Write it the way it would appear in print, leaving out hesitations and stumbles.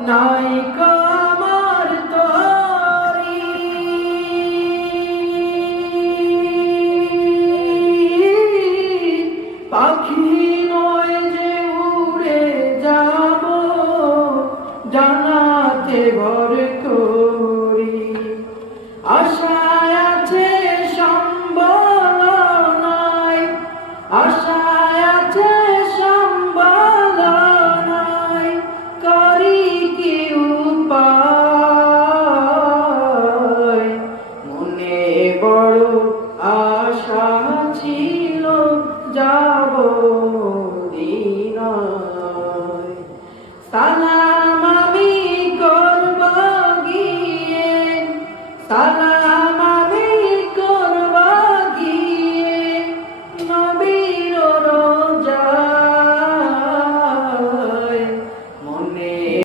নাই কামার তরি পাখি নয় যে উড়ে যাব জানাতে ঘর করি আশায় আছে সম্বল নাই আশায় আছে সম্বল নাই করি কি উপায় মনে বড় আশা ছিল যাব দিনায় সালাম আমি করব গিয়ে সালাম